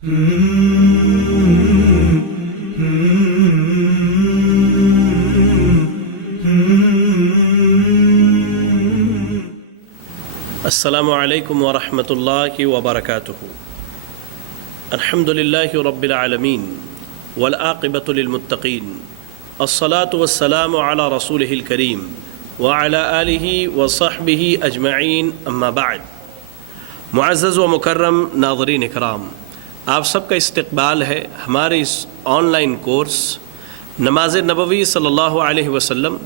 السلام علیکم ورحمۃ اللہ وبرکاتہ۔ الحمدللہ رب العالمین والعاقبۃ للمتقین، الصلاۃ والسلام علی رسولہ الکریم وعلی آلہ وصحبہ اجمعین، اما بعد۔ معزز و مکرم ناظرین اکرام، آپ سب کا استقبال ہے ہمارے اس آن لائن کورس نماز نبوی صلی اللہ علیہ وسلم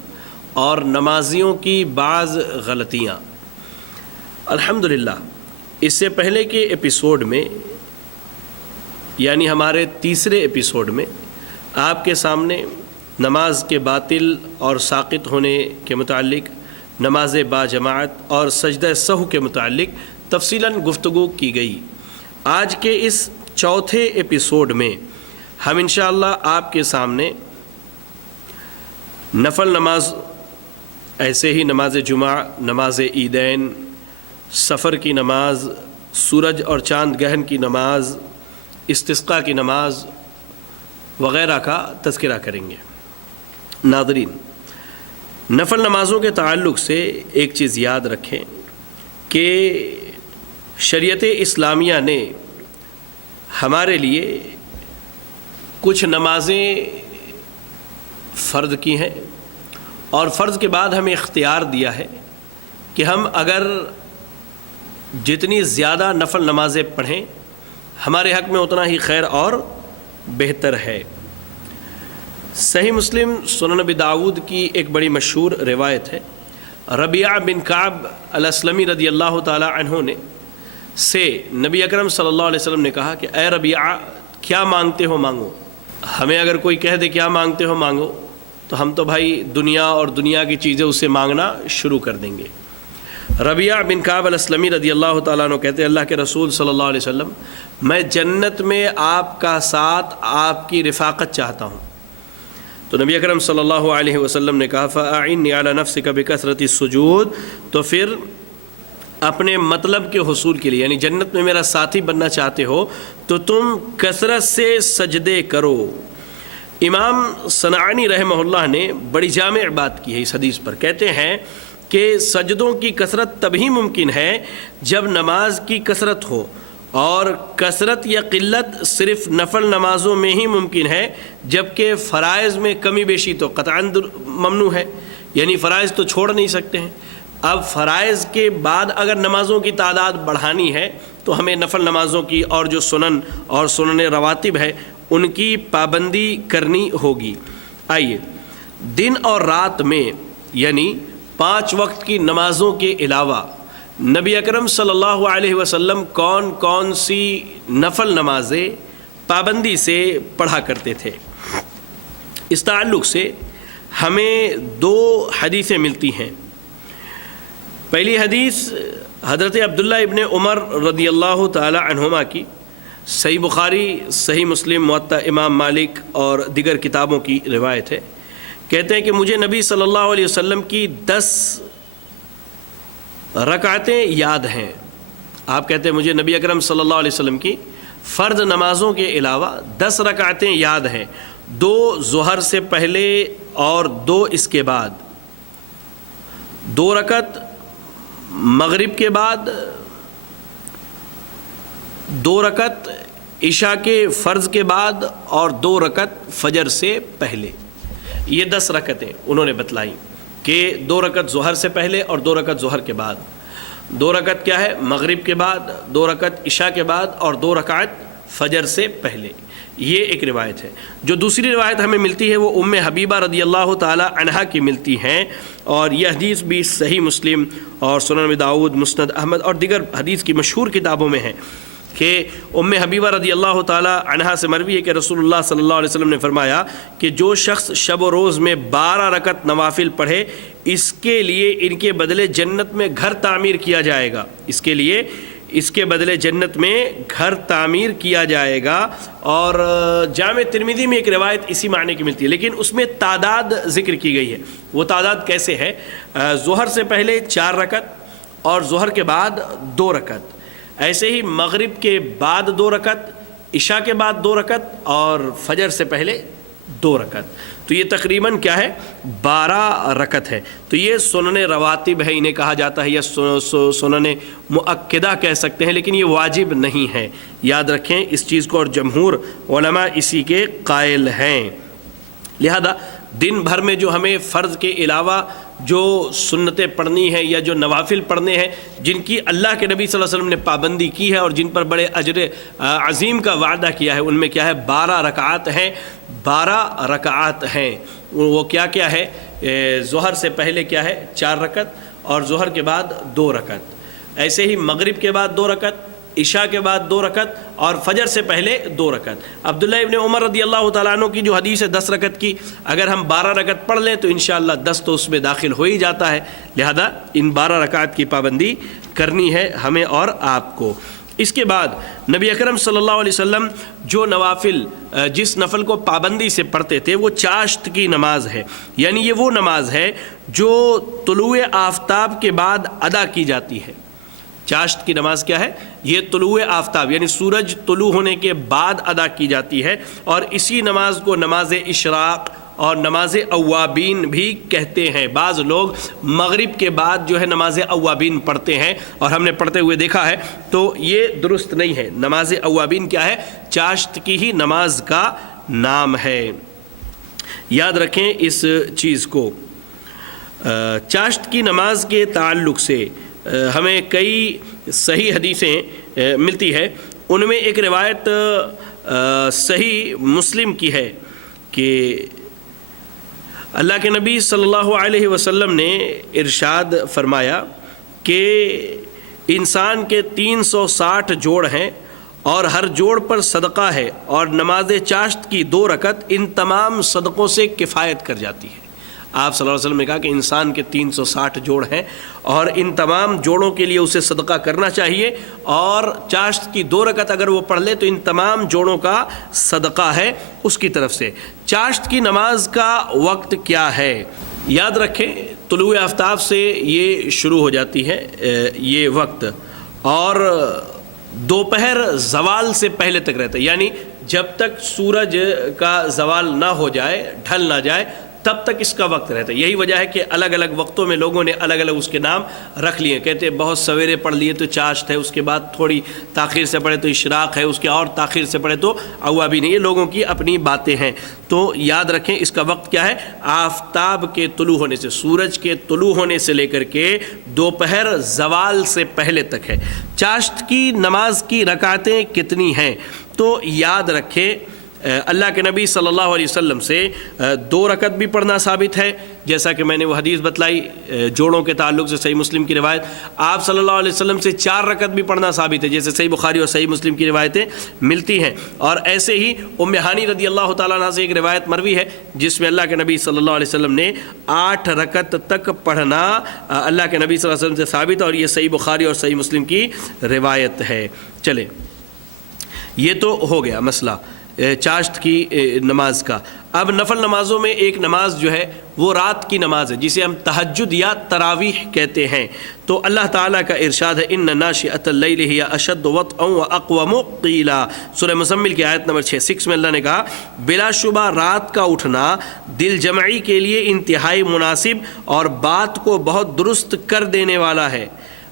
اور نمازیوں کی بعض غلطیاں۔ الحمدللہ اس سے پہلے کے ایپیسوڈ میں، یعنی ہمارے تیسرے ایپیسوڈ میں، آپ کے سامنے نماز کے باطل اور ساقط ہونے کے متعلق، نماز با جماعت اور سجدہ سہو کے متعلق تفصیلاً گفتگو کی گئی۔ آج کے اس چوتھے ایپیسوڈ میں ہم انشاءاللہ آپ کے سامنے نفل نماز، ایسے ہی نماز جمعہ، نماز عیدین، سفر کی نماز، سورج اور چاند گرہن کی نماز، استسقاء کی نماز وغیرہ کا تذکرہ کریں گے۔ ناظرین، نفل نمازوں کے تعلق سے ایک چیز یاد رکھیں کہ شریعت اسلامیہ نے ہمارے لیے کچھ نمازیں فرض کی ہیں، اور فرض کے بعد ہمیں اختیار دیا ہے کہ ہم اگر جتنی زیادہ نفل نمازیں پڑھیں ہمارے حق میں اتنا ہی خیر اور بہتر ہے۔ صحیح مسلم، سنن نبی داؤد کی ایک بڑی مشہور روایت ہے، ربیعہ بن کعب الاسلمی رضی اللہ تعالی عنہ نے سے نبی اکرم صلی اللہ علیہ وسلم نے کہا کہ اے ربیعہ، کیا مانگتے ہو مانگو۔ ہمیں اگر کوئی کہہ دے کیا مانگتے ہو مانگو، تو ہم تو بھائی دنیا اور دنیا کی چیزیں اس سے مانگنا شروع کر دیں گے۔ ربیعہ بن کعب الاسلمی رضی اللہ تعالیٰ عنہ کہتے ہیں، اللہ کے رسول صلی اللہ علیہ وسلم، میں جنت میں آپ کا ساتھ، آپ کی رفاقت چاہتا ہوں۔ تو نبی اکرم صلی اللہ علیہ وسلم نے کہا فَأَعِنِّي عَلَى نَفْسِكَ بِكَثْرَةِ السُّجُودِ، تو پھر اپنے مطلب کے حصول کے لیے، یعنی جنت میں میرا ساتھی بننا چاہتے ہو تو تم کثرت سے سجدے کرو۔ امام صنعانی رحمہ اللہ نے بڑی جامع بات کی ہے اس حدیث پر، کہتے ہیں کہ سجدوں کی کثرت تبھی ممکن ہے جب نماز کی کثرت ہو، اور کثرت یا قلت صرف نفل نمازوں میں ہی ممکن ہے، جبکہ فرائض میں کمی بیشی تو قطعاً ممنوع ہے، یعنی فرائض تو چھوڑ نہیں سکتے ہیں۔ اب فرائض کے بعد اگر نمازوں کی تعداد بڑھانی ہے تو ہمیں نفل نمازوں کی اور جو سنن اور سنن رواتب ہے ان کی پابندی کرنی ہوگی۔ آئیے، دن اور رات میں، یعنی 5 وقت کی نمازوں کے علاوہ نبی اکرم صلی اللہ علیہ وسلم کون کون سی نفل نمازیں پابندی سے پڑھا کرتے تھے؟ اس تعلق سے ہمیں 2 حدیثیں ملتی ہیں۔ پہلی حدیث حضرت عبداللہ ابن عمر رضی اللہ تعالی عنہما کی، صحیح بخاری، صحیح مسلم، موطا امام مالک اور دیگر کتابوں کی روایت ہے۔ کہتے ہیں کہ مجھے نبی صلی اللہ علیہ وسلم کی 10 رکعتیں یاد ہیں۔ آپ کہتے ہیں مجھے نبی اکرم صلی اللہ علیہ وسلم کی فرض نمازوں کے علاوہ 10 رکعتیں یاد ہیں، 2 ظہر سے پہلے اور 2 اس کے بعد، 2 رکعت مغرب کے بعد، 2 رکعت عشاء کے فرض کے بعد، اور 2 رکعت فجر سے پہلے۔ یہ 10 رکعتیں انہوں نے بتلائیں کہ 2 رکعت ظہر سے پہلے اور 2 رکعت ظہر کے بعد، 2 رکعت کیا ہے مغرب کے بعد، 2 رکعت عشاء کے بعد، اور 2 رکعت فجر سے پہلے۔ یہ ایک روایت ہے۔ جو دوسری روایت ہمیں ملتی ہے وہ ام حبیبہ رضی اللہ تعالی عنہا کی ملتی ہیں، اور یہ حدیث بھی صحیح مسلم اور سنن نبی داؤد، مسند احمد اور دیگر حدیث کی مشہور کتابوں میں ہے کہ ام حبیبہ رضی اللہ تعالی عنہا سے مروی ہے کہ رسول اللہ صلی اللہ علیہ وسلم نے فرمایا کہ جو شخص شب و روز میں 12 رکعت نوافل پڑھے، اس کے لیے ان کے بدلے جنت میں گھر تعمیر کیا جائے گا، اس کے لیے اس کے بدلے جنت میں گھر تعمیر کیا جائے گا۔ اور جامع ترمذی میں ایک روایت اسی معنی کی ملتی ہے، لیکن اس میں تعداد ذکر کی گئی ہے۔ وہ تعداد کیسے ہے؟ ظہر سے پہلے 4 رکعت اور ظہر کے بعد 2 رکعت، ایسے ہی مغرب کے بعد 2 رکعت، عشاء کے بعد 2 رکعت اور فجر سے پہلے 2 رکعت، تو یہ تقریباً کیا ہے 12 رکعت ہے۔ تو یہ سنن رواتب ہے، انہیں کہا جاتا ہے، یا سنن مؤکدہ کہہ سکتے ہیں، لیکن یہ واجب نہیں ہے، یاد رکھیں اس چیز کو، اور جمہور علماء اسی کے قائل ہیں۔ لہذا دن بھر میں جو ہمیں فرض کے علاوہ جو سنتیں پڑھنی ہیں یا جو نوافل پڑھنے ہیں، جن کی اللہ کے نبی صلی اللہ علیہ وسلم نے پابندی کی ہے اور جن پر بڑے اجر عظیم کا وعدہ کیا ہے، ان میں کیا ہے 12 رکعات ہیں، 12 رکعات ہیں۔ وہ کیا کیا ہے؟ ظہر سے پہلے کیا ہے 4 رکعت، اور ظہر کے بعد 2 رکعت، ایسے ہی مغرب کے بعد 2 رکعت، عشاء کے بعد 2 رکعت، اور فجر سے پہلے 2 رکعت۔ عبداللہ ابن عمر رضی اللہ تعالیٰ عنہ کی جو حدیث ہے 10 رکعت کی، اگر ہم 12 رکعت پڑھ لیں تو انشاءاللہ 10 تو اس میں داخل ہو ہی جاتا ہے، لہذا ان 12 رکعت کی پابندی کرنی ہے ہمیں اور آپ کو۔ اس کے بعد نبی اکرم صلی اللہ علیہ وسلم جو نوافل جس نفل کو پابندی سے پڑھتے تھے وہ چاشت کی نماز ہے، یعنی یہ وہ نماز ہے جو طلوع آفتاب کے بعد ادا کی جاتی ہے۔ چاشت کی نماز کیا ہے؟ یہ طلوع آفتاب یعنی سورج طلوع ہونے کے بعد ادا کی جاتی ہے، اور اسی نماز کو نماز اشراق اور نماز اوابین بھی کہتے ہیں۔ بعض لوگ مغرب کے بعد جو ہے نماز اوابین پڑھتے ہیں، اور ہم نے پڑھتے ہوئے دیکھا ہے، تو یہ درست نہیں ہے۔ نماز اوابین کیا ہے؟ چاشت کی ہی نماز کا نام ہے، یاد رکھیں اس چیز کو۔ چاشت کی نماز کے تعلق سے ہمیں کئی صحیح حدیثیں ملتی ہے، ان میں ایک روایت صحیح مسلم کی ہے کہ اللہ کے نبی صلی اللہ علیہ وسلم نے ارشاد فرمایا کہ انسان کے 360 جوڑ ہیں اور ہر جوڑ پر صدقہ ہے، اور نماز چاشت کی 2 رکعت ان تمام صدقوں سے کفایت کر جاتی ہے۔ آپ صلی اللہ علیہ وسلم نے کہا کہ انسان کے 360 جوڑ ہیں اور ان تمام جوڑوں کے لیے اسے صدقہ کرنا چاہیے، اور چاشت کی 2 رکعت اگر وہ پڑھ لے تو ان تمام جوڑوں کا صدقہ ہے اس کی طرف سے۔ چاشت کی نماز کا وقت کیا ہے؟ یاد رکھیں طلوع آفتاب سے یہ شروع ہو جاتی ہے یہ وقت، اور دوپہر زوال سے پہلے تک رہتا ہے، یعنی جب تک سورج کا زوال نہ ہو جائے، ڈھل نہ جائے، تب تک اس کا وقت رہتا ہے۔ یہی وجہ ہے کہ الگ الگ وقتوں میں لوگوں نے الگ الگ اس کے نام رکھ لیے، کہتے ہیں بہت سویرے پڑھ لیے تو چاشت ہے، اس کے بعد تھوڑی تاخیر سے پڑھے تو اشراق ہے، اس کے اور تاخیر سے پڑھے تو اوابین۔ یہ لوگوں کی اپنی باتیں ہیں، تو یاد رکھیں اس کا وقت کیا ہے؟ آفتاب کے طلوع ہونے سے، سورج کے طلوع ہونے سے لے کر کے دوپہر زوال سے پہلے تک ہے۔ چاشت کی نماز کی رکعتیں کتنی ہیں؟ تو یاد رکھیں اللہ کے نبی صلی اللہ علیہ وسلم سے 2 رکعت بھی پڑھنا ثابت ہے، جیسا کہ میں نے وہ حدیث بتلائی جوڑوں کے تعلق سے صحیح مسلم کی روایت۔ آپ صلی اللہ علیہ وسلم سے 4 رکعت بھی پڑھنا ثابت ہے، جیسے صحیح بخاری اور صحیح مسلم کی روایتیں ملتی ہیں، اور ایسے ہی ام ہانی رضی اللہ تعالیٰ عنہ سے ایک روایت مروی ہے جس میں اللہ کے نبی صلی اللہ علیہ وسلم نے 8 رکعت تک پڑھنا اللہ کے نبی صلی اللہ علیہ وسلم سے ثابت ہے، اور یہ صحیح بخاری اور صحیح مسلم کی روایت ہے۔ چلیں، یہ تو ہو گیا مسئلہ چاشت کی نماز کا۔ اب نفل نمازوں میں ایک نماز جو ہے وہ رات کی نماز ہے، جسے ہم تہجد یا تراویح کہتے ہیں۔ تو اللہ تعالیٰ کا ارشاد ہے ان ناشئۃ اللیل ہی اشد وطئا واقوم قیلا، سورہ مزمل کی آیت نمبر 6 میں اللہ نے کہا بلا شبہ رات کا اٹھنا دل جمعی کے لیے انتہائی مناسب اور بات کو بہت درست کر دینے والا ہے۔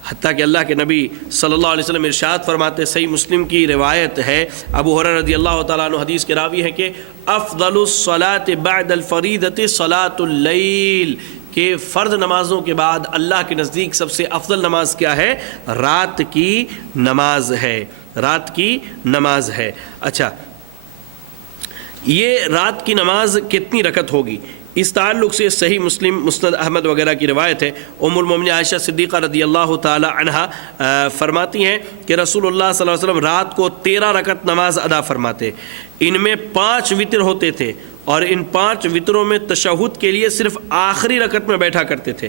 حتیٰ کہ اللہ کے نبی صلی اللہ علیہ وسلم ارشاد فرماتے، صحیح مسلم کی روایت ہے، ابو ہریرہ رضی اللہ تعالیٰ عنہ حدیث کے راوی ہیں کہ افضل الصلاة بعد الفریضة صلاة اللیل، کہ فرض نمازوں کے بعد اللہ کے نزدیک سب سے افضل نماز کیا ہے؟ رات کی نماز ہے، رات کی نماز ہے۔ اچھا، یہ رات کی نماز کتنی رکعت ہوگی؟ اس تعلق سے صحیح مسلم، مسند احمد وغیرہ کی روایت ہے، ام المومنین عائشہ صدیقہ رضی اللہ تعالی عنہا فرماتی ہیں کہ رسول اللہ صلی اللہ علیہ وسلم رات کو 13 رکعت نماز ادا فرماتے، ان میں 5 وتر ہوتے تھے، اور ان 5 وتروں میں تشہد کے لیے صرف آخری رکعت میں بیٹھا کرتے تھے۔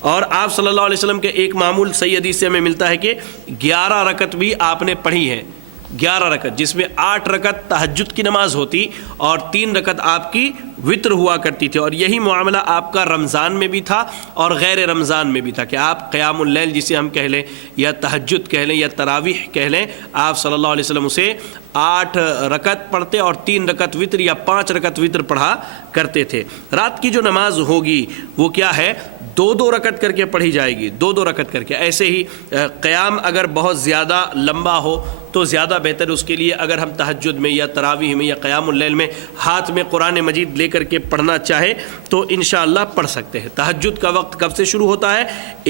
اور آپ صلی اللہ علیہ وسلم کے ایک معمول صحیح حدیث سے ہمیں ملتا ہے کہ 11 رکعت بھی آپ نے پڑھی ہے، 11 رکعت، جس میں 8 رکعت تہجد کی نماز ہوتی اور 3 رکعت آپ کی وطر ہوا کرتی تھی. اور یہی معاملہ آپ کا رمضان میں بھی تھا اور غیر رمضان میں بھی تھا کہ آپ قیام اللیل جسے ہم کہہ لیں یا تہجد کہہ لیں یا تراویح کہہ لیں، آپ صلی اللہ علیہ وسلم اسے 8 رکعت پڑھتے اور 3 رکعت وطر یا 5 رکعت وطر پڑھا کرتے تھے. رات کی جو نماز ہوگی وہ کیا ہے؟ 2 رکعت کر کے پڑھی جائے گی، 2 رکعت کر کے. ایسے ہی قیام اگر بہت زیادہ لمبا ہو تو زیادہ بہتر اس کے لیے اگر ہم تہجد میں یا تراویح میں یا قیام اللیل میں ہاتھ میں قرآن مجید لے کر کے پڑھنا چاہے تو انشاءاللہ پڑھ سکتے ہیں. تہجد کا وقت کب سے شروع ہوتا ہے؟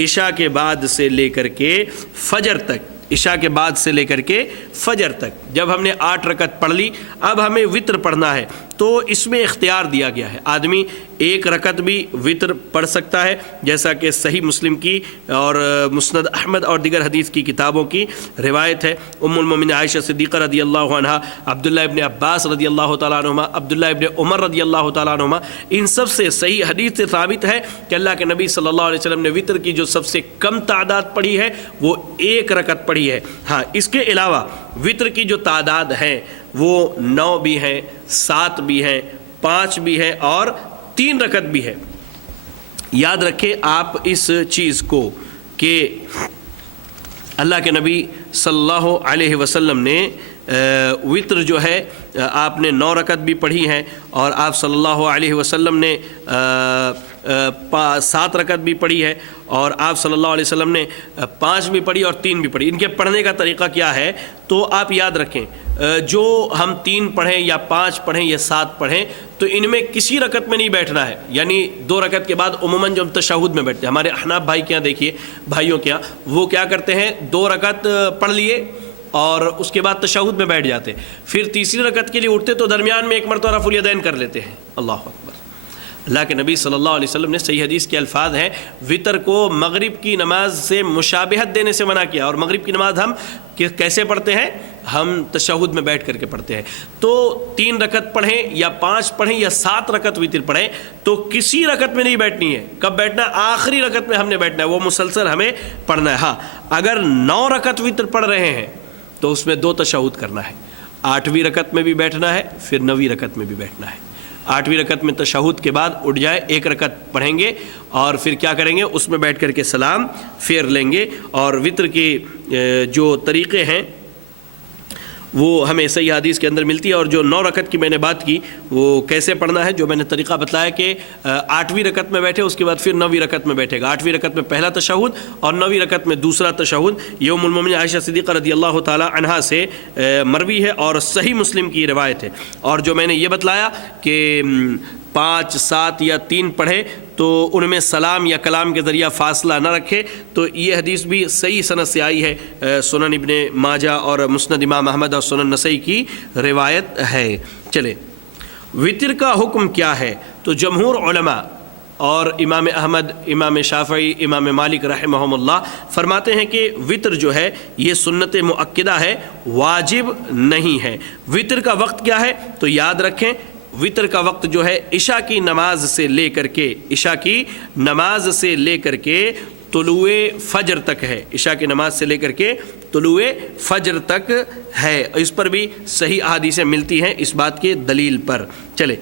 عشاء کے بعد سے لے کر کے فجر تک. عشاء کے بعد سے لے کر کے فجر تک. جب ہم نے 8 رکعت پڑھ لی، اب ہمیں وطر پڑھنا ہے تو اس میں اختیار دیا گیا ہے. آدمی 1 رکعت بھی وطر پڑھ سکتا ہے، جیسا کہ صحیح مسلم کی اور مسند احمد اور دیگر حدیث کی کتابوں کی روایت ہے. ام المومنین عائشہ صدیقہ رضی اللہ عنہا، عبداللہ ابن عباس رضی اللہ تعالیٰ عنہما، عبداللہ ابن عمر رضی اللہ تعالیٰ عنہما، ان سب سے صحیح حدیث سے ثابت ہے کہ اللہ کے نبی صلی اللہ علیہ وسلم نے وطر کی جو سب سے کم تعداد پڑھی ہے وہ 1 رکعت پڑھی ہے. ہاں، اس کے علاوہ وطر کی جو تعداد ہیں وہ 9 بھی ہیں، 7 بھی ہیں، 5 بھی ہیں اور 3 رکعت بھی ہے. یاد رکھیں آپ اس چیز کو کہ اللہ کے نبی صلی اللہ علیہ وسلم نے وطر جو ہے آپ نے 9 رکعت بھی پڑھی ہیں اور آپ صلی اللہ علیہ وسلم نے 7 رکعت بھی پڑھی ہے اور آپ صلی اللہ علیہ وسلم نے 5 بھی پڑھی اور 3 بھی پڑھی. ان کے پڑھنے کا طریقہ کیا ہے تو آپ یاد رکھیں، جو ہم 3 پڑھیں یا 5 پڑھیں یا 7 پڑھیں تو ان میں کسی رکعت میں نہیں بیٹھنا ہے. یعنی 2 رکعت کے بعد عموماً جو ہم تشہد میں بیٹھتے ہیں، ہمارے احناف بھائی کے یہاں دیکھیے، بھائیوں کے یہاں وہ کیا کرتے ہیں، 2 رکعت پڑھ لیے اور اس کے بعد تشہد میں بیٹھ جاتے، پھر تیسری رکعت کے لیے اٹھتے تو درمیان میں 1 مرتبہ رفع الیدین کر لیتے ہیں. اللہ اکبر. اللہ کے نبی صلی اللہ علیہ وسلم نے صحیح حدیث کے الفاظ ہیں، وطر کو مغرب کی نماز سے مشابہت دینے سے منع کیا. اور مغرب کی نماز ہم کیسے پڑھتے ہیں؟ ہم تشہد میں بیٹھ کر کے پڑھتے ہیں. تو 3 رکعت پڑھیں یا 5 پڑھیں یا 7 رکعت وطر پڑھیں تو کسی رکعت میں نہیں بیٹھنی ہے. کب بیٹھنا؟ آخری رکعت میں ہم نے بیٹھنا ہے، وہ مسلسل ہمیں پڑھنا ہے. ہاں، اگر 9 رکعت وطر پڑھ رہے ہیں تو اس میں 2 تشہد کرنا ہے. 8ویں رکعت میں بھی بیٹھنا ہے، پھر 9ویں رکعت میں بھی بیٹھنا ہے. 8ویں رکعت میں تشہد کے بعد اٹھ جائے، 1 رکعت پڑھیں گے اور پھر کیا کریں گے، اس میں بیٹھ کر کے سلام پھیر لیں گے. اور وطر کے جو طریقے ہیں وہ ہمیں صحیح حدیث کے اندر ملتی ہے. اور جو 9 رکعت کی میں نے بات کی وہ کیسے پڑھنا ہے، جو میں نے طریقہ بتلایا کہ 8ویں رکعت میں بیٹھے، اس کے بعد پھر 9ویں رکعت میں بیٹھے گا. 8ویں رکعت میں پہلا تشہد اور 9ویں رکعت میں دوسرا تشہد. یہ ام المومنین عائشہ صدیقہ رضی اللہ تعالی عنہا سے مروی ہے اور صحیح مسلم کی روایت ہے. اور جو میں نے یہ بتلایا کہ 5، 7 یا 3 پڑھے تو ان میں سلام یا کلام کے ذریعہ فاصلہ نہ رکھے، تو یہ حدیث بھی صحیح سند سے آئی ہے. سنن ابن ماجہ اور مسند امام احمد اور سنن نسائی کی روایت ہے. چلے وطر کا حکم کیا ہے؟ تو جمہور علماء اور امام احمد، امام شافعی، امام مالک رحمہم اللہ فرماتے ہیں کہ وطر جو ہے یہ سنت مؤکدہ ہے، واجب نہیں ہے. وطر کا وقت کیا ہے تو یاد رکھیں، وطر کا وقت جو ہے عشاء کی نماز سے لے کر کے طلوع فجر تک ہے. عشاء کی نماز سے لے کر کے طلوع فجر تک ہے. اس پر بھی صحیح احادیثیں ملتی ہیں اس بات کے دلیل پر. چلے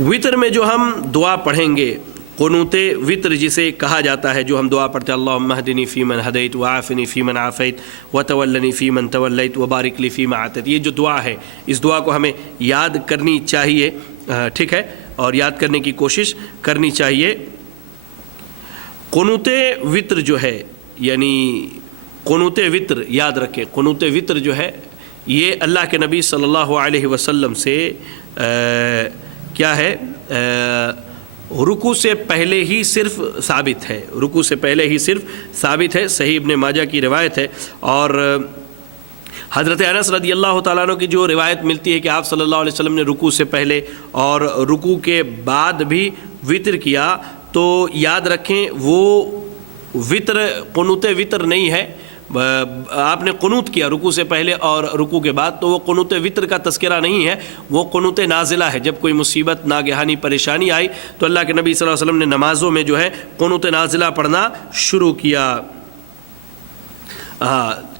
وطر میں جو ہم دعا پڑھیں گے، قنوت وطر جسے کہا جاتا ہے، جو ہم دعا پڑھتے ہیں، اللہم اہدنی فیمن ہدیت وعافنی فیمن عافیت وتولنی فیمن تولیت وبارک لی فیما اعطیت. یہ جو دعا ہے اس دعا کو ہمیں یاد کرنی چاہیے، ٹھیک ہے، اور یاد کرنے کی کوشش کرنی چاہیے. قنوت وطر جو ہے، یعنی قنوت وطر یاد رکھیں، قنوت وطر جو ہے یہ اللہ کے نبی صلی اللہ علیہ وسلم سے کیا ہے، رکوع سے پہلے ہی صرف ثابت ہے. رکوع سے پہلے ہی صرف ثابت ہے. صحیح ابن ماجہ کی روایت ہے. اور حضرت انس رضی اللہ تعالیٰ عنہ کی جو روایت ملتی ہے کہ آپ صلی اللہ علیہ وسلم نے رکوع سے پہلے اور رکوع کے بعد بھی وطر کیا، تو یاد رکھیں وہ وطر قنوت وطر نہیں ہے. آپ نے قنوت کیا رکوع سے پہلے اور رکوع کے بعد، تو وہ قنوت وطر کا تذکرہ نہیں ہے، وہ قنوت نازلہ ہے. جب کوئی مصیبت، ناگہانی پریشانی آئی تو اللہ کے نبی صلی اللہ علیہ وسلم نے نمازوں میں جو ہے قنوت نازلہ پڑھنا شروع کیا.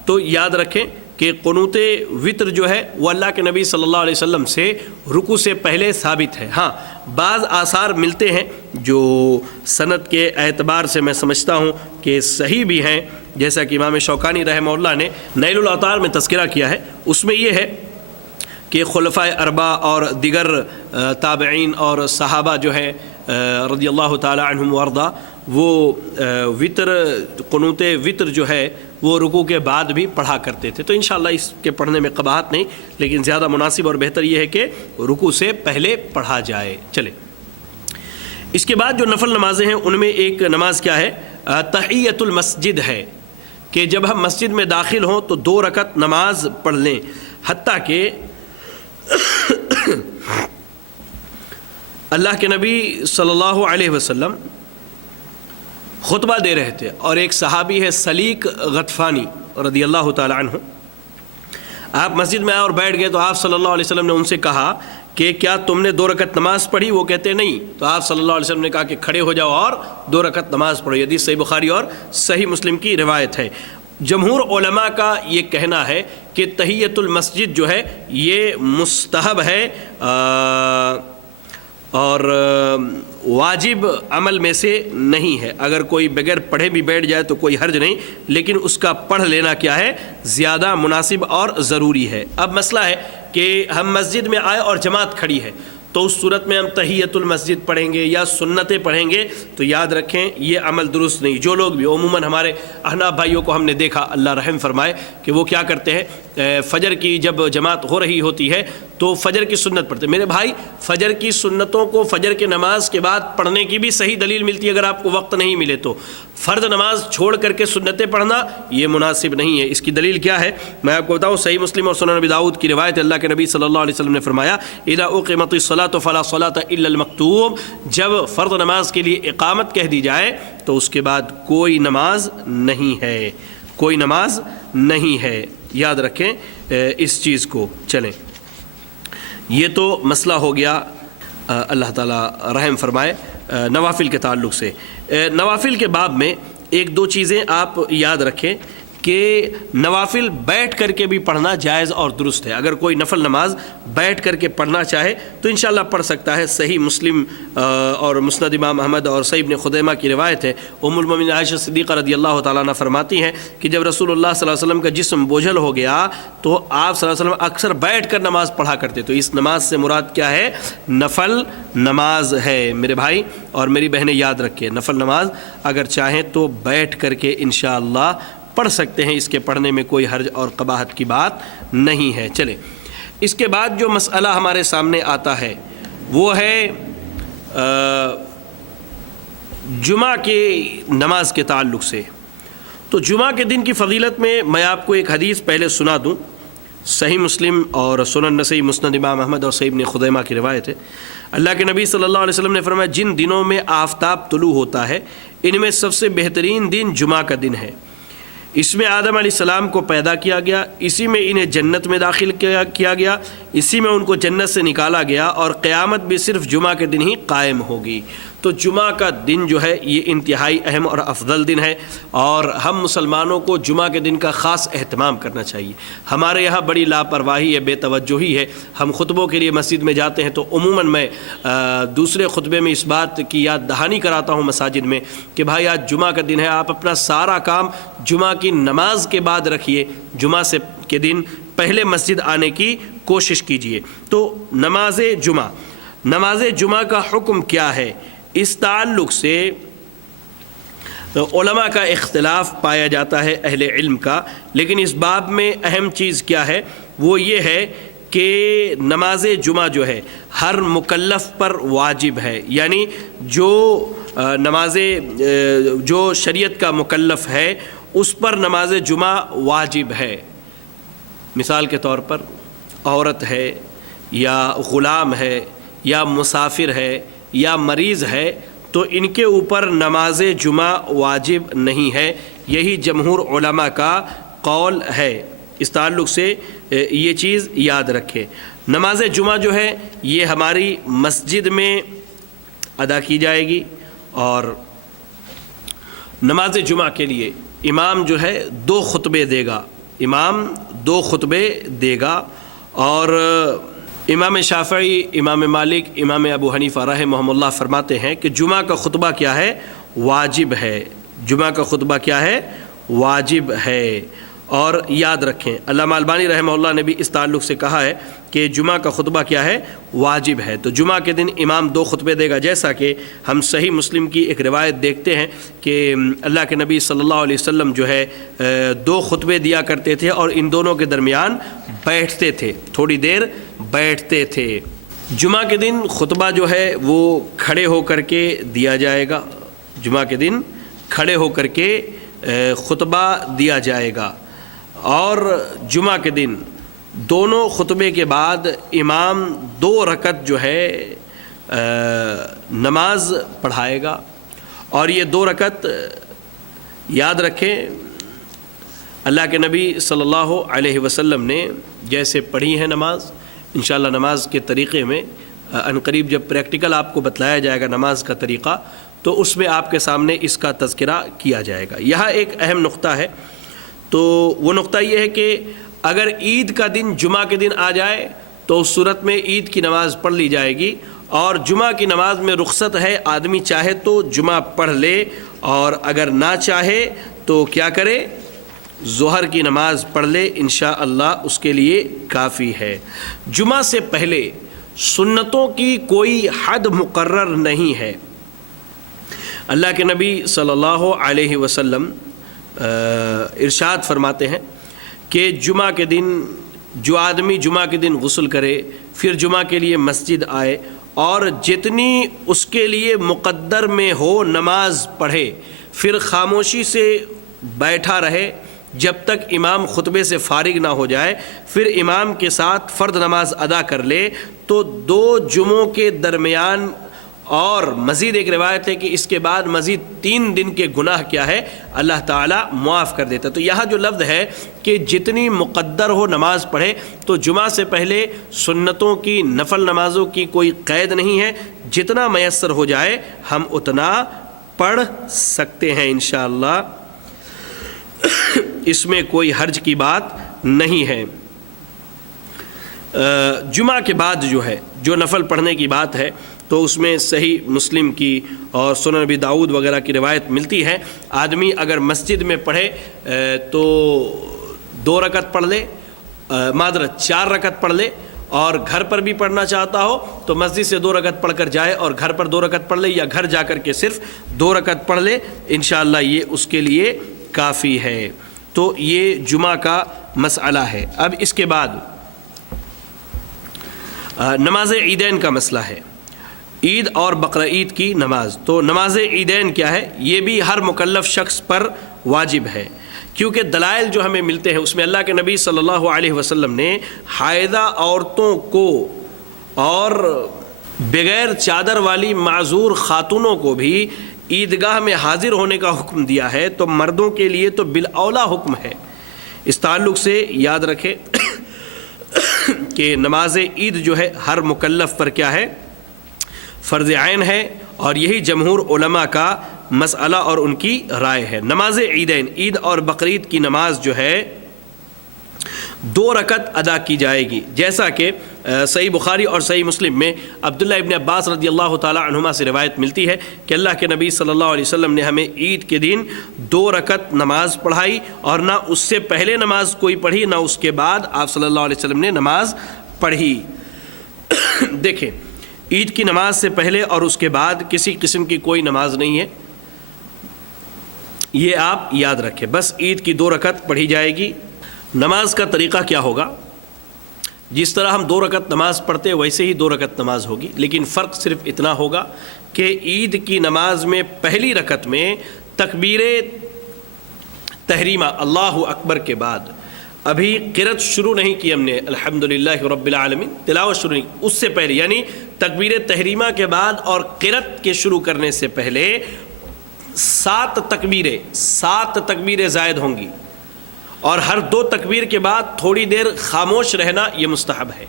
تو یاد رکھیں کہ قنوت وطر جو ہے وہ اللہ کے نبی صلی اللہ علیہ وسلم سے رکوع سے پہلے ثابت ہے۔ ہاں بعض آثار ملتے ہیں جو سند کے اعتبار سے میں سمجھتا ہوں کہ صحیح بھی ہیں، جیسا کہ امام شوکانی رحمہ اللہ نے نیل الاوطار میں تذکرہ کیا ہے۔ اس میں یہ ہے کہ خلفائے اربعہ اور دیگر تابعین اور صحابہ جو ہے رضی اللہ تعالی عنہم وارضا، وہ وطر قنوت وطر جو ہے وہ رکوع کے بعد بھی پڑھا کرتے تھے۔ تو انشاءاللہ اس کے پڑھنے میں قباحت نہیں، لیکن زیادہ مناسب اور بہتر یہ ہے کہ رکوع سے پہلے پڑھا جائے۔ چلے اس کے بعد جو نفل نمازیں ہیں ان میں ایک نماز کیا ہے؟ تحیۃ المسجد ہے، کہ جب ہم مسجد میں داخل ہوں تو 2 رکعت نماز پڑھ لیں، حتیٰ کہ اللہ کے نبی صلی اللہ علیہ وسلم خطبہ دے رہے تھے اور ایک صحابی ہے سلیق غطفانی رضی اللہ تعالی عنہ، آپ مسجد میں آئے اور بیٹھ گئے تو آپ صلی اللہ علیہ وسلم نے ان سے کہا کہ کیا تم نے 2 رکعت نماز پڑھی؟ وہ کہتے نہیں، تو آپ صلی اللہ علیہ وسلم نے کہا کہ کھڑے ہو جاؤ اور 2 رکعت نماز پڑھو۔ یہ حدیث صحیح بخاری اور صحیح مسلم کی روایت ہے۔ جمہور علماء کا یہ کہنا ہے کہ تحیۃ المسجد جو ہے یہ مستحب ہے اور واجب عمل میں سے نہیں ہے۔ اگر کوئی بغیر پڑھے بھی بیٹھ جائے تو کوئی حرج نہیں، لیکن اس کا پڑھ لینا کیا ہے؟ زیادہ مناسب اور ضروری ہے۔ اب مسئلہ ہے کہ ہم مسجد میں آئے اور جماعت کھڑی ہے، تو اس صورت میں ہم تحیۃ المسجد پڑھیں گے یا سنتیں پڑھیں گے، تو یاد رکھیں یہ عمل درست نہیں۔ جو لوگ بھی عموماً ہمارے احناف بھائیوں کو ہم نے دیکھا، اللہ رحم فرمائے، کہ وہ کیا کرتے ہیں، فجر کی جب جماعت ہو رہی ہوتی ہے تو فجر کی سنت پڑھتے ہیں۔ میرے بھائی فجر کی سنتوں کو فجر کی نماز کے بعد پڑھنے کی بھی صحیح دلیل ملتی ہے، اگر آپ کو وقت نہیں ملے تو۔ فرض نماز چھوڑ کر کے سنتیں پڑھنا یہ مناسب نہیں ہے۔ اس کی دلیل کیا ہے میں آپ کو بتاؤں، صحیح مسلم اور سنن ابی داؤد کی روایت، اللہ کے نبی صلی اللہ علیہ وسلم نے فرمایا اذا اقیمت الصلاۃ فلا صلاۃ الا المکتوب، جب فرض نماز کے لیے اقامت کہہ دی جائے تو اس کے بعد کوئی نماز نہیں ہے، کوئی نماز نہیں ہے، یاد رکھیں اس چیز کو۔ چلیں یہ تو مسئلہ ہو گیا، اللہ تعالیٰ رحم فرمائے، نوافل کے تعلق سے۔ نوافل کے باب میں 1-2 چیزیں آپ یاد رکھیں کہ نوافل بیٹھ کر کے بھی پڑھنا جائز اور درست ہے۔ اگر کوئی نفل نماز بیٹھ کر کے پڑھنا چاہے تو انشاءاللہ پڑھ سکتا ہے۔ صحیح مسلم اور مسند امام احمد اور صحیح ابن خدیمہ کی روایت ہے، ام المومنین عائشہ صدیقہ رضی اللہ تعالیٰ عنہ فرماتی ہیں کہ جب رسول اللہ صلی اللہ علیہ وسلم کا جسم بوجھل ہو گیا تو آپ صلی اللہ علیہ وسلم اکثر بیٹھ کر نماز پڑھا کرتے، تو اس نماز سے مراد کیا ہے؟ نفل نماز ہے۔ میرے بھائی اور میری بہنیں یاد رکھیں، نفل نماز اگر چاہیں تو بیٹھ کر کے انشاءاللہ پڑھ سکتے ہیں، اس کے پڑھنے میں کوئی حرج اور قباحت کی بات نہیں ہے۔ چلیں اس کے بعد جو مسئلہ ہمارے سامنے آتا ہے وہ ہے جمعہ کی نماز کے تعلق سے۔ تو جمعہ کے دن کی فضیلت میں آپ کو ایک حدیث پہلے سنا دوں، صحیح مسلم اور سنن نسائی مسند امام احمد اور صحیح ابن خدیمہ کی روایت ہے۔ اللہ کے نبی صلی اللہ علیہ وسلم نے فرمایا جن دنوں میں آفتاب طلوع ہوتا ہے ان میں سب سے بہترین دن جمعہ کا دن ہے۔ اس میں آدم علیہ السلام کو پیدا کیا گیا، اسی میں انہیں جنت میں داخل کیا گیا، اسی میں ان کو جنت سے نکالا گیا، اور قیامت بھی صرف جمعہ کے دن ہی قائم ہوگی۔ تو جمعہ کا دن جو ہے یہ انتہائی اہم اور افضل دن ہے، اور ہم مسلمانوں کو جمعہ کے دن کا خاص اہتمام کرنا چاہیے۔ ہمارے یہاں بڑی لاپرواہی ہے، بے توجہی ہے۔ ہم خطبوں کے لیے مسجد میں جاتے ہیں تو عموماً میں دوسرے خطبے میں اس بات کی یاد دہانی کراتا ہوں مساجد میں کہ بھائی آج جمعہ کا دن ہے، آپ اپنا سارا کام جمعہ کی نماز کے بعد رکھیے، جمعہ کے دن پہلے مسجد آنے کی کوشش کیجیے۔ تو نماز جمعہ کا حکم کیا ہے، اس تعلق سے علماء کا اختلاف پایا جاتا ہے، اہل علم کا، لیکن اس باب میں اہم چیز کیا ہے وہ یہ ہے کہ نماز جمعہ جو ہے ہر مکلف پر واجب ہے، یعنی جو شریعت کا مکلف ہے اس پر نماز جمعہ واجب ہے۔ مثال کے طور پر عورت ہے یا غلام ہے یا مسافر ہے یا مریض ہے تو ان کے اوپر نماز جمعہ واجب نہیں ہے، یہی جمہور علماء کا قول ہے۔ اس تعلق سے یہ چیز یاد رکھیں، نماز جمعہ جو ہے یہ ہماری مسجد میں ادا کی جائے گی، اور نماز جمعہ کے لیے امام جو ہے 2 خطبے دے گا، امام دو خطبے دے گا۔ اور امام شافعی، امام مالک، امام ابو حنیفہ رحمہم اللہ فرماتے ہیں کہ جمعہ کا خطبہ کیا ہے؟ واجب ہے۔ جمعہ کا خطبہ کیا ہے؟ واجب ہے۔ اور یاد رکھیں علامہ البانی رحمہ اللہ نے بھی اس تعلق سے کہا ہے کہ جمعہ کا خطبہ کیا ہے؟ واجب ہے۔ تو جمعہ کے دن امام دو خطبے دے گا، جیسا کہ ہم صحیح مسلم کی ایک روایت دیکھتے ہیں کہ اللہ کے نبی صلی اللہ علیہ وسلم جو ہے دو خطبے دیا کرتے تھے اور ان دونوں کے درمیان بیٹھتے تھے، تھوڑی دیر بیٹھتے تھے۔ جمعہ کے دن خطبہ جو ہے وہ کھڑے ہو کر کے دیا جائے گا۔ جمعہ کے دن کھڑے ہو کر کے خطبہ دیا جائے گا، اور جمعہ کے دن دونوں خطبے کے بعد امام 2 رکعت جو ہے نماز پڑھائے گا۔ اور یہ 2 رکعت یاد رکھیں اللہ کے نبی صلی اللہ علیہ وسلم نے جیسے پڑھی ہے نماز، انشاءاللہ نماز کے طریقے میں عنقریب جب پریکٹیکل آپ کو بتلایا جائے گا نماز کا طریقہ، تو اس میں آپ کے سامنے اس کا تذکرہ کیا جائے گا۔ یہاں ایک اہم نقطہ ہے، تو وہ نقطہ یہ ہے کہ اگر عید کا دن جمعہ کے دن آ جائے تو اس صورت میں عید کی نماز پڑھ لی جائے گی، اور جمعہ کی نماز میں رخصت ہے، آدمی چاہے تو جمعہ پڑھ لے، اور اگر نہ چاہے تو کیا کرے؟ ظہر کی نماز پڑھ لے، انشاءاللہ اس کے لیے کافی ہے۔ جمعہ سے پہلے سنتوں کی کوئی حد مقرر نہیں ہے۔ اللہ کے نبی صلی اللہ علیہ وسلم ارشاد فرماتے ہیں کہ جمعہ کے دن جو آدمی جمعہ کے دن غسل کرے، پھر جمعہ کے لیے مسجد آئے اور جتنی اس کے لیے مقدر میں ہو نماز پڑھے، پھر خاموشی سے بیٹھا رہے جب تک امام خطبے سے فارغ نہ ہو جائے، پھر امام کے ساتھ فرض نماز ادا کر لے، تو 2 جمعوں کے درمیان، اور مزید ایک روایت ہے کہ اس کے بعد مزید 3 دن کے گناہ کیا ہے اللہ تعالیٰ معاف کر دیتا ہے۔ تو یہاں جو لفظ ہے کہ جتنی مقدر ہو نماز پڑھے، تو جمعہ سے پہلے سنتوں کی، نفل نمازوں کی کوئی قید نہیں ہے، جتنا میسر ہو جائے ہم اتنا پڑھ سکتے ہیں انشاءاللہ، اس میں کوئی حرج کی بات نہیں ہے۔ جمعہ کے بعد جو ہے جو نفل پڑھنے کی بات ہے، تو اس میں صحیح مسلم کی اور سنن ابی داؤد وغیرہ کی روایت ملتی ہے، آدمی اگر مسجد میں پڑھے تو 2 رکعت پڑھ لے، معذرت 4 رکعت پڑھ لے، اور گھر پر بھی پڑھنا چاہتا ہو تو مسجد سے 2 رکعت پڑھ کر جائے اور گھر پر 2 رکعت پڑھ لے، یا گھر جا کر کے صرف 2 رکعت پڑھ لے، انشاءاللہ یہ اس کے لیے کافی ہے۔ تو یہ جمعہ کا مسئلہ ہے۔ اب اس کے بعد نماز عیدین کا مسئلہ ہے، عید اور بقرہ عید کی نماز۔ تو نماز عیدین کیا ہے؟ یہ بھی ہر مکلف شخص پر واجب ہے، کیونکہ دلائل جو ہمیں ملتے ہیں اس میں اللہ کے نبی صلی اللہ علیہ وسلم نے حائضہ عورتوں کو اور بغیر چادر والی معذور خاتونوں کو بھی عیدگاہ میں حاضر ہونے کا حکم دیا ہے، تو مردوں کے لیے تو بالاولیٰ حکم ہے۔ اس تعلق سے یاد رکھیں کہ نماز عید جو ہے ہر مکلف پر کیا ہے؟ فرض عین ہے، اور یہی جمہور علماء کا مسئلہ اور ان کی رائے ہے۔ نماز عیدین، عید اور بقرعید کی نماز جو ہے 2 رکعت ادا کی جائے گی، جیسا کہ صحیح بخاری اور صحیح مسلم میں عبداللہ ابن عباس رضی اللہ تعالی عنہما سے روایت ملتی ہے کہ اللہ کے نبی صلی اللہ علیہ وسلم نے ہمیں عید کے دن 2 رکعت نماز پڑھائی، اور نہ اس سے پہلے نماز کوئی پڑھی، نہ اس کے بعد آپ صلی اللہ علیہ وسلم نے نماز پڑھی۔ دیکھیں، عید کی نماز سے پہلے اور اس کے بعد کسی قسم کی کوئی نماز نہیں ہے، یہ آپ یاد رکھیں، بس عید کی 2 رکعت پڑھی جائے گی۔ نماز کا طریقہ کیا ہوگا؟ جس طرح ہم 2 رکعت نماز پڑھتے ویسے ہی 2 رکعت نماز ہوگی، لیکن فرق صرف اتنا ہوگا کہ عید کی نماز میں پہلی رکعت میں تکبیر تحریمہ اللہ اکبر کے بعد ابھی قرأت شروع نہیں کی ہم نے، الحمدللہ رب العالمین، تلاوت شروع نہیں، اس سے پہلے یعنی تکبیر تحریمہ کے بعد اور قرأت کے شروع کرنے سے پہلے 7 تکبیریں زائد ہوں گی، اور ہر 2 تکبیر کے بعد تھوڑی دیر خاموش رہنا یہ مستحب ہے۔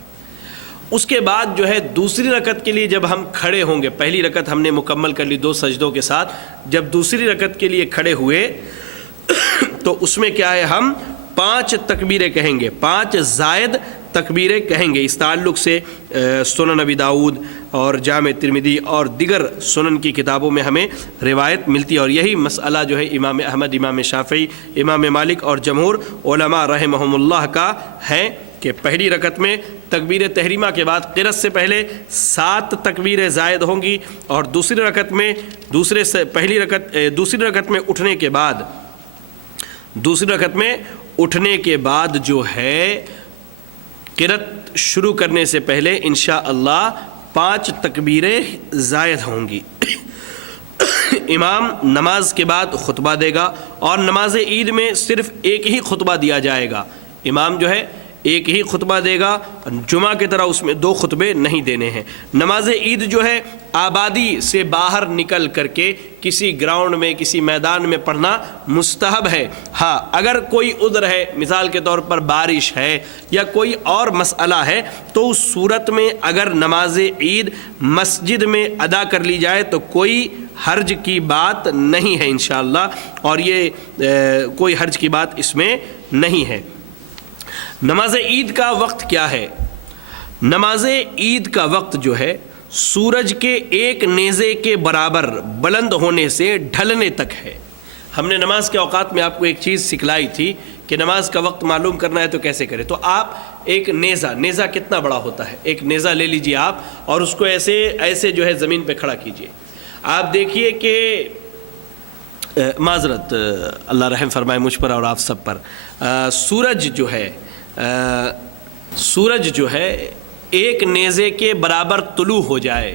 اس کے بعد جو ہے دوسری رکعت کے لیے جب ہم کھڑے ہوں گے، پہلی رکعت ہم نے مکمل کر لی 2 سجدوں کے ساتھ، جب دوسری رکعت کے لیے کھڑے ہوئے تو اس میں کیا ہے، ہم 5 تکبیریں کہیں گے، 5 زائد تکبیریں کہیں گے۔ اس تعلق سے سنن ابی داؤد اور جامع ترمذی اور دیگر سنن کی کتابوں میں ہمیں روایت ملتی ہے، اور یہی مسئلہ جو ہے امام احمد، امام شافعی، امام مالک اور جمہور علماء رحمہم اللہ کا ہے کہ پہلی رکعت میں تکبیر تحریمہ کے بعد قرأت سے پہلے 7 تکبیریں زائد ہوں گی، اور دوسری رکعت میں اٹھنے کے بعد جو ہے قرأت شروع کرنے سے پہلے انشاءاللہ 5 تکبیریں زائد ہوں گی۔ امام نماز کے بعد خطبہ دے گا، اور نماز عید میں صرف ایک ہی خطبہ دیا جائے گا۔ امام جو ہے ایک ہی خطبہ دے گا، جمعہ کی طرح اس میں 2 خطبے نہیں دینے ہیں۔ نماز عید جو ہے آبادی سے باہر نکل کر کے کسی گراؤنڈ میں، کسی میدان میں پڑھنا مستحب ہے۔ ہاں، اگر کوئی عذر ہے، مثال کے طور پر بارش ہے یا کوئی اور مسئلہ ہے، تو اس صورت میں اگر نماز عید مسجد میں ادا کر لی جائے تو کوئی حرج کی بات نہیں ہے انشاءاللہ، اور یہ کوئی حرج کی بات اس میں نہیں ہے۔ نماز عید کا وقت کیا ہے؟ نماز عید کا وقت جو ہے سورج کے ایک نیزے کے برابر بلند ہونے سے ڈھلنے تک ہے۔ ہم نے نماز کے اوقات میں آپ کو ایک چیز سکھلائی تھی کہ نماز کا وقت معلوم کرنا ہے تو کیسے کریں۔ تو آپ ایک نیزہ کتنا بڑا ہوتا ہے، ایک نیزہ لے لیجئے آپ، اور اس کو ایسے جو ہے زمین پہ کھڑا کیجئے۔ آپ دیکھیے کہ معذرت، اللہ رحم فرمائے مجھ پر اور آپ سب پر، سورج جو ہے ایک نیزے کے برابر طلوع ہو جائے،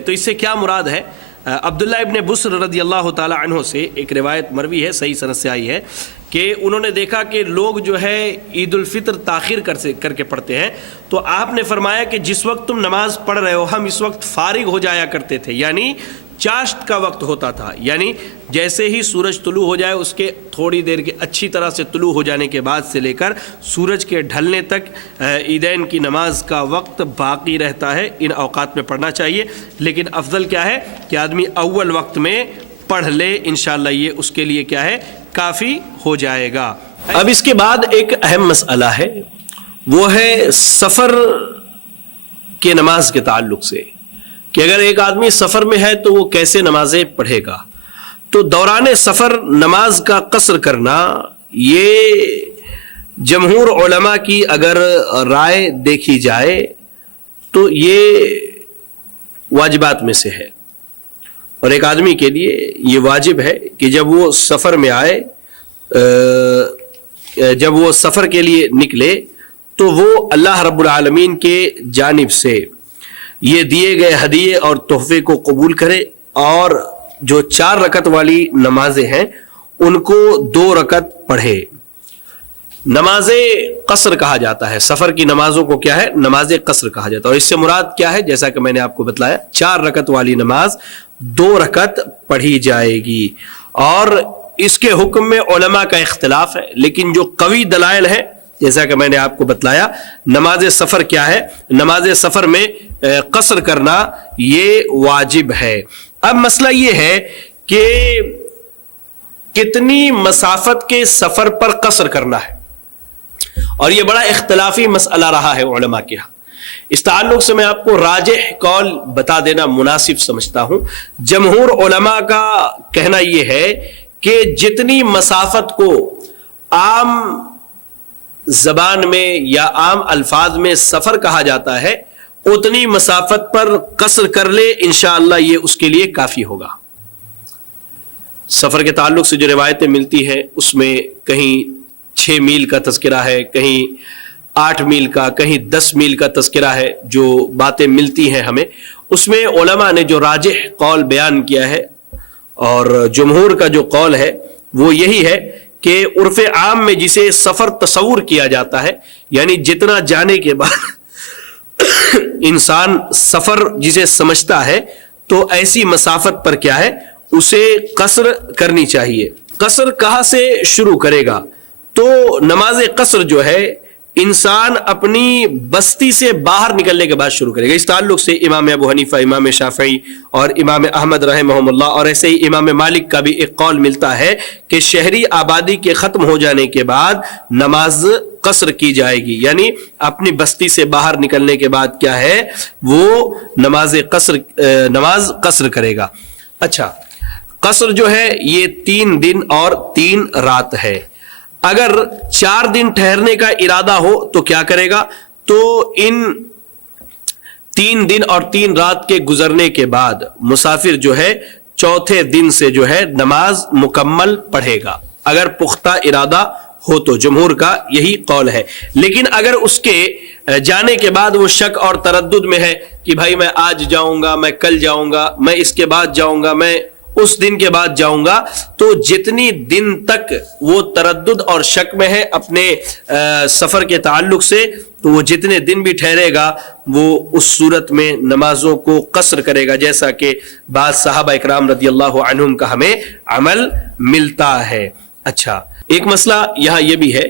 تو اس سے کیا مراد ہے؟ عبداللہ ابن بسر رضی اللہ تعالی عنہ سے ایک روایت مروی ہے، صحیح سند سے آئی ہے، کہ انہوں نے دیکھا کہ لوگ جو ہے عید الفطر تاخیر کر کے پڑھتے ہیں، تو آپ نے فرمایا کہ جس وقت تم نماز پڑھ رہے ہو ہم اس وقت فارغ ہو جایا کرتے تھے، یعنی چاشت کا وقت ہوتا تھا، یعنی جیسے ہی سورج طلوع ہو جائے اس کے تھوڑی دیر کے اچھی طرح سے طلوع ہو جانے کے بعد سے لے کر سورج کے ڈھلنے تک عیدین کی نماز کا وقت باقی رہتا ہے۔ ان اوقات میں پڑھنا چاہیے، لیکن افضل کیا ہے کہ آدمی اول وقت میں پڑھ لے، انشاءاللہ یہ اس کے لیے کیا ہے، کافی ہو جائے گا۔ اب اس کے بعد ایک اہم مسئلہ ہے، وہ ہے سفر کے نماز کے تعلق سے، کہ اگر ایک آدمی سفر میں ہے تو وہ کیسے نمازیں پڑھے گا۔ تو دوران سفر نماز کا قصر کرنا، یہ جمہور علماء کی اگر رائے دیکھی جائے تو یہ واجبات میں سے ہے، اور ایک آدمی کے لیے یہ واجب ہے کہ جب وہ سفر میں آئے، جب وہ سفر کے لیے نکلے تو وہ اللہ رب العالمین کے جانب سے یہ دیے گئے ہدیے اور تحفے کو قبول کرے، اور جو 4 رکعت والی نمازیں ہیں ان کو 2 رکعت پڑھے۔ نماز قصر کہا جاتا ہے، سفر کی نمازوں کو کیا ہے، نماز قصر کہا جاتا ہے، اور اس سے مراد کیا ہے، جیسا کہ میں نے آپ کو بتلایا 4 رکعت والی نماز 2 رکعت پڑھی جائے گی۔ اور اس کے حکم میں علماء کا اختلاف ہے، لیکن جو قوی دلائل ہے جیسا کہ میں نے آپ کو بتلایا، نماز سفر کیا ہے، نماز سفر میں قصر کرنا یہ واجب ہے۔ اب مسئلہ یہ ہے کہ کتنی مسافت کے سفر پر قصر کرنا ہے، اور یہ بڑا اختلافی مسئلہ رہا ہے علماء کے ہاں۔ اس تعلق سے میں آپ کو راجح قول بتا دینا مناسب سمجھتا ہوں۔ جمہور علماء کا کہنا یہ ہے کہ جتنی مسافت کو عام زبان میں یا عام الفاظ میں سفر کہا جاتا ہے، اتنی مسافت پر قصر کر لے، انشاءاللہ یہ اس کے لیے کافی ہوگا۔ سفر کے تعلق سے جو روایتیں ملتی ہیں اس میں کہیں 6 میل کا تذکرہ ہے، کہیں 8 میل کا، کہیں 10 میل کا تذکرہ ہے، جو باتیں ملتی ہیں ہمیں، اس میں علماء نے جو راجح قول بیان کیا ہے اور جمہور کا جو قول ہے وہ یہی ہے کہ عرف عام میں جسے سفر تصور کیا جاتا ہے، یعنی جتنا جانے کے بعد انسان سفر جسے سمجھتا ہے، تو ایسی مسافت پر کیا ہے، اسے قصر کرنی چاہیے۔ قصر کہاں سے شروع کرے گا؟ تو نماز قصر جو ہے انسان اپنی بستی سے باہر نکلنے کے بعد شروع کرے گا. اس تعلق سے امام ابو حنیفہ، امام شافعی اور امام احمد رحمہم اللہ اور ایسے ہی امام مالک کا بھی ایک قول ملتا ہے کہ شہری آبادی کے ختم ہو جانے کے بعد نماز قصر کی جائے گی. یعنی اپنی بستی سے باہر نکلنے کے بعد کیا ہے وہ نماز قصر کرے گا. اچھا، قصر جو ہے یہ 3 دن اور 3 رات ہے. اگر 4 دن ٹھہرنے کا ارادہ ہو تو کیا کرے گا؟ تو ان 3 دن اور 3 رات کے گزرنے کے بعد مسافر جو ہے چوتھے دن سے جو ہے نماز مکمل پڑھے گا، اگر پختہ ارادہ ہو تو. جمہور کا یہی قول ہے. لیکن اگر اس کے جانے کے بعد وہ شک اور تردد میں ہے کہ بھائی میں آج جاؤں گا، میں کل جاؤں گا، میں اس کے بعد جاؤں گا، میں اس دن کے بعد جاؤں گا، تو جتنی دن تک وہ تردد اور شک میں ہے اپنے سفر کے تعلق سے، تو وہ جتنے دن بھی ٹھہرے گا وہ اس صورت میں نمازوں کو قصر کرے گا، جیسا کہ بعض صحابہ اکرام رضی اللہ عنہم کا ہمیں عمل ملتا ہے. اچھا، ایک مسئلہ یہاں یہ بھی ہے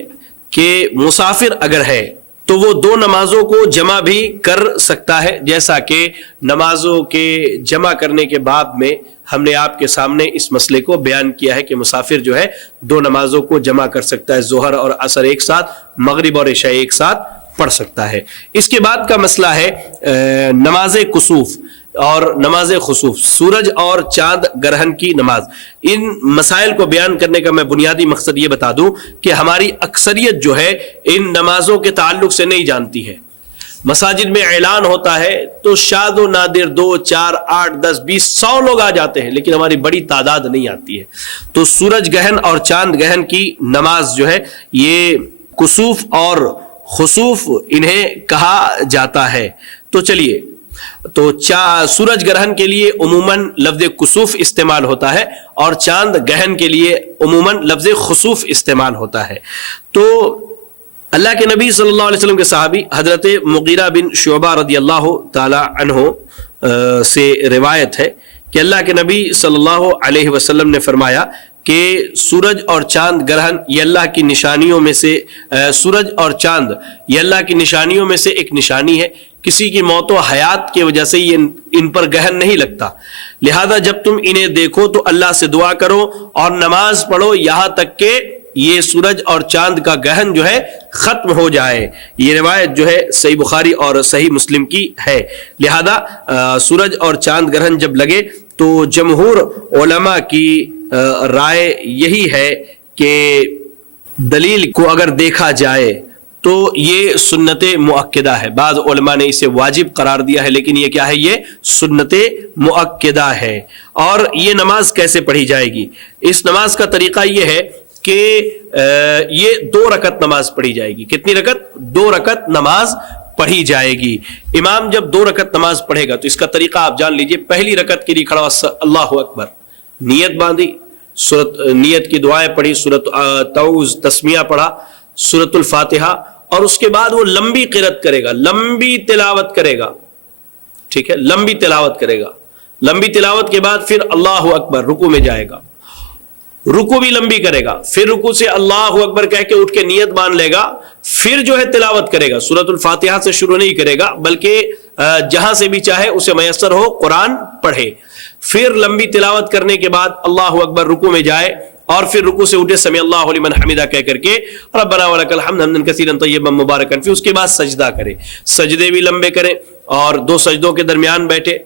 کہ مسافر اگر ہے تو وہ 2 نمازوں کو جمع بھی کر سکتا ہے، جیسا کہ نمازوں کے جمع کرنے کے باب میں ہم نے آپ کے سامنے اس مسئلے کو بیان کیا ہے کہ مسافر جو ہے 2 نمازوں کو جمع کر سکتا ہے، ظہر اور عصر ایک ساتھ، مغرب اور عشاء ایک ساتھ پڑھ سکتا ہے. اس کے بعد کا مسئلہ ہے نماز کسوف اور نماز خسوف، سورج اور چاند گرہن کی نماز. ان مسائل کو بیان کرنے کا میں بنیادی مقصد یہ بتا دوں کہ ہماری اکثریت جو ہے ان نمازوں کے تعلق سے نہیں جانتی ہے. مساجد میں اعلان ہوتا ہے تو شاذ و نادر 2 4 8 10 20 100 لوگ آ جاتے ہیں، لیکن ہماری بڑی تعداد نہیں آتی ہے. تو سورج گہن اور چاند گہن کی نماز جو ہے یہ کسوف اور خسوف انہیں کہا جاتا ہے. تو چلیے، تو سورج گرہن کے لیے عموماً لفظ کسوف استعمال ہوتا ہے اور چاند گہن کے لیے عموماً لفظ خسوف استعمال ہوتا ہے. تو اللہ کے نبی صلی اللہ علیہ وسلم کے صحابی حضرت مغیرہ بن شعبہ رضی اللہ تعالی عنہ سے روایت ہے کہ اللہ کے نبی صلی اللہ علیہ وسلم نے فرمایا کہ سورج اور چاند گرہن یہ اللہ کی نشانیوں میں سے سورج اور چاند یہ اللہ کی نشانیوں میں سے ایک نشانی ہے. کسی کی موت و حیات کی وجہ سے یہ ان پر گہن نہیں لگتا، لہذا جب تم انہیں دیکھو تو اللہ سے دعا کرو اور نماز پڑھو یہاں تک کہ یہ سورج اور چاند کا گہن جو ہے ختم ہو جائے. یہ روایت جو ہے صحیح بخاری اور صحیح مسلم کی ہے. لہذا سورج اور چاند گرہن جب لگے تو جمہور علماء کی رائے یہی ہے کہ دلیل کو اگر دیکھا جائے تو یہ سنت مؤکدہ ہے. بعض علماء نے اسے واجب قرار دیا ہے، لیکن یہ کیا ہے؟ یہ سنت مؤکدہ ہے. اور یہ نماز کیسے پڑھی جائے گی؟ اس نماز کا طریقہ یہ ہے کہ یہ 2 رکعت نماز پڑھی جائے گی. کتنی رکعت؟ 2 رکعت نماز پڑھی جائے گی. امام جب 2 رکعت نماز پڑھے گا تو اس کا طریقہ آپ جان لیجئے. پہلی رکعت کے لیے کھڑا اللہ اکبر، نیت باندھی، نیت کی دعائیں پڑھی، سورۃ تعوذ تسمیہ پڑھا، سورۃ الفاتحہ، اور اس کے بعد وہ لمبی قرات کرے گا، لمبی تلاوت کرے گا. ٹھیک ہے، لمبی تلاوت کرے گا. لمبی تلاوت کے بعد پھر اللہ اکبر، رکوع میں جائے گا، رکوع بھی لمبی کرے گا، پھر رکوع سے اللہ اکبر کہہ کے اٹھ کے نیت باندھ لے گا، پھر جو ہے تلاوت کرے گا. سورۃ الفاتحہ سے شروع نہیں کرے گا، بلکہ جہاں سے بھی چاہے اسے میسر ہو قرآن پڑھے. پھر لمبی تلاوت کرنے کے بعد اللہ اکبر، رکوع میں جائے اور پھر رکوع سے اٹھے سمع اللہ لمن حمدہ کہہ کر کے ربنا ولک الحمد حمدا کثیرا طیبا مبارکا. پھر اس کے بعد سجدہ کرے، سجدے بھی لمبے کرے اور 2 سجدوں کے درمیان بیٹھے،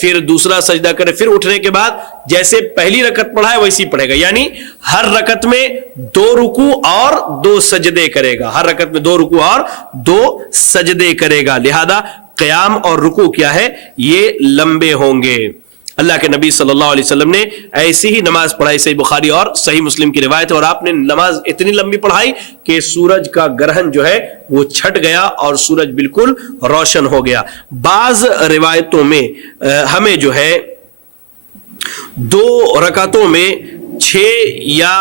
پھر دوسرا سجدہ کرے، پھر اٹھنے کے بعد جیسے پہلی رکعت پڑھا ہے ویسی پڑھے گا. یعنی ہر رکعت میں 2 رکوع اور 2 سجدے کرے گا. ہر رکعت میں 2 رکوع اور 2 سجدے کرے گا. لہذا قیام اور رکوع کیا ہے؟ یہ لمبے ہوں گے. اللہ کے نبی صلی اللہ علیہ وسلم نے ایسی ہی نماز پڑھائی. صحیح بخاری اور صحیح مسلم کی روایت ہے. اور آپ نے نماز اتنی لمبی پڑھائی کہ سورج کا گرہن جو ہے وہ چھٹ گیا اور سورج بالکل روشن ہو گیا. بعض روایتوں میں ہمیں جو ہے 2 رکعتوں میں 6 یا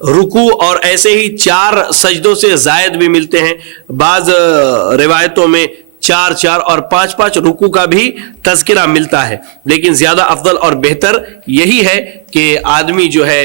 رکوع اور ایسے ہی 4 سجدوں سے زائد بھی ملتے ہیں. بعض روایتوں میں 4 اور 5 رکوع کا بھی تذکرہ ملتا ہے. لیکن زیادہ افضل اور بہتر یہی ہے کہ آدمی جو ہے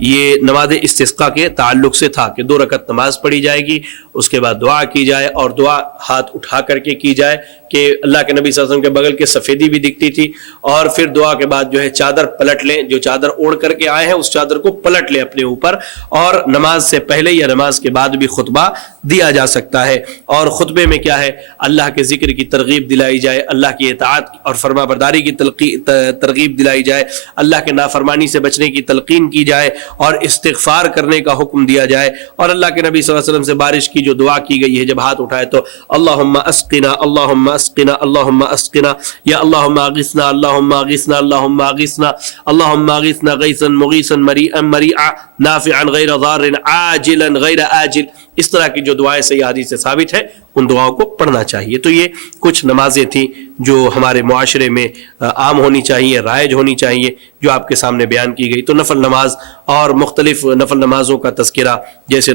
یہ نماز استسقاء کے تعلق سے تھا کہ 2 رکعت نماز پڑھی جائے گی، اس کے بعد دعا کی جائے، اور دعا ہاتھ اٹھا کر کے کی جائے کہ اللہ کے نبی صلی اللہ علیہ وسلم کے بغل کے سفیدی بھی دکھتی تھی، اور پھر دعا کے بعد جو ہے چادر پلٹ لیں، جو چادر اوڑھ کر کے آئے ہیں اس چادر کو پلٹ لیں اپنے اوپر، اور نماز سے پہلے یا نماز کے بعد بھی خطبہ دیا جا سکتا ہے، اور خطبے میں کیا ہے اللہ کے ذکر کی ترغیب دلائی جائے، اللہ کی اطاعت اور فرما برداری کی ترغیب دلائی جائے، اللہ کے نافرمانی سے بچنے کی تلقین کی جائے، اور استغفار کرنے کا حکم دیا جائے، اور اللہ کے نبی صلی اللہ علیہ وسلم سے بارش کی جو دعا کی گئی ہے جب ہاتھ اٹھائے تو اللہم اسقنا اللہم اسقنا اللہم اسقنا، یا اللہم اغثنا اللہم اغثنا اللہم اغثنا اللہم اغثنا غیثا مغیثا مریعا مریعا نافعا غیر ضار عاجلا غیر آجل، اس طرح کی جو دعائیں صحیح حدیث سے ثابت ہے ان دعاؤں کو پڑھنا چاہیے۔ تو یہ کچھ نمازیں تھیں جو ہمارے معاشرے میں عام ہونی چاہیے، رائج ہونی چاہیے، جو آپ کے سامنے بیان کی گئی۔ تو نفل نماز اور مختلف نفل نمازوں کا تذکرہ، جیسے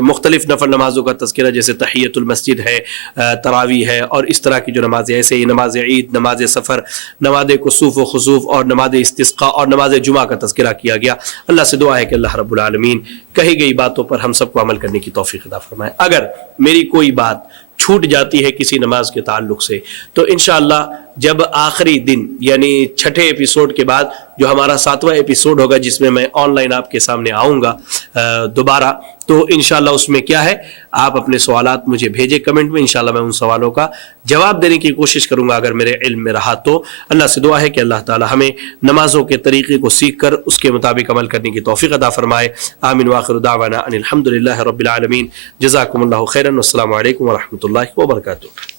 مختلف نفل نمازوں کا تذکرہ جیسے تحیۃ المسجد ہے، تراویح ہے، اور اس طرح کی جو نمازیں، ایسے ہی نماز عید، نماز سفر، نماز کسوف و خسوف، اور نماز استسقاء اور نماز جمعہ کا تذکرہ کیا گیا۔ اللہ سے دعا ہے کہ اللہ رب العالمین کہی گئی باتوں پر ہم سب کو عمل کرنے کی توفیق عطا فرمائے۔ اگر میری کوئی بات چھوٹ جاتی ہے کسی نماز کے تعلق سے تو انشاءاللہ جب آخری دن یعنی 6 ایپیسوڈ کے بعد جو ہمارا 7واں ایپیسوڈ ہوگا جس میں میں آن لائن آپ کے سامنے آؤں گا دوبارہ، تو انشاءاللہ اس میں کیا ہے آپ اپنے سوالات مجھے بھیجیں کمنٹ میں، انشاءاللہ میں ان سوالوں کا جواب دینے کی کوشش کروں گا اگر میرے علم میں رہا تو۔ اللہ سے دعا ہے کہ اللہ تعالی ہمیں نمازوں کے طریقے کو سیکھ کر اس کے مطابق عمل کرنے کی توفیق عطا فرمائے۔ آمین وآخر دعوانا ان الحمد للہ رب العالمین۔ جزاکم اللہ خیرا، والسلام علیکم ورحمۃ اللہ وبرکاتہ۔